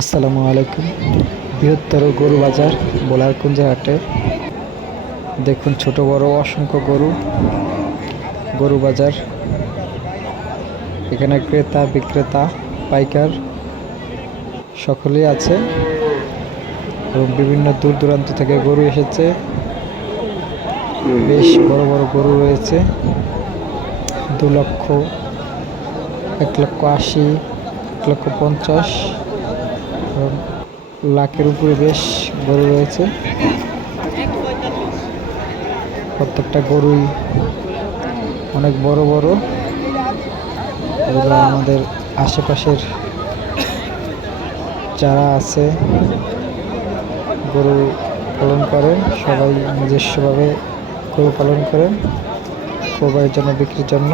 আসসালামু আলাইকুম। বৃহত্তর গরু বাজার বোলারকুঞ্জা হাটে দেখুন ছোট বড় অসংখ্য গরু বাজার। এখানে ক্রেতা বিক্রেতা পাইকার সকলেই আছে এবং বিভিন্ন দূর দূরান্ত থেকে গরু এসেছে। বেশ বড় বড় গরু রয়েছে, 2 লক্ষ, 1,80,000, 1,50,000 এবং লাখের উপরে বেশ গরু রয়েছে। প্রত্যেকটা গরুই অনেক বড় বড়। এগুলো আমাদের আশেপাশের যারা আছে গরু পালন করেন, সবাই নিজস্বভাবে গরু পালন করেন কোরবানির জন্য, বিক্রির জন্য।